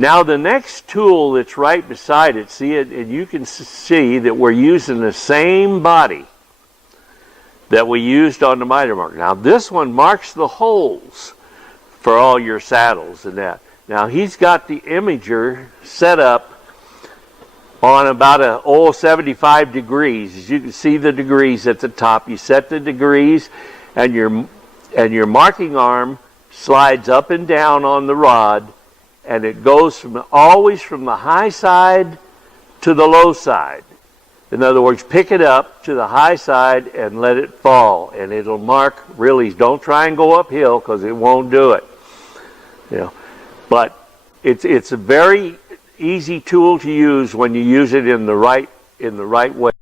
Now the next tool that's right beside it, see it, and you can see that we're using the same body that we used on the miter marker. Now this one marks the holes for all your saddles and that. Now he's got the imager set up on about 75 degrees. As you can see the degrees at the top. You set the degrees and your marking arm slides up and down on the rod, and it goes always from the high side to the low side. In other words, pick it up to the high side and let it fall, and it'll mark. Really, don't try and go uphill because it won't do it. You know, but it's a very easy tool to use when you use it in the right way.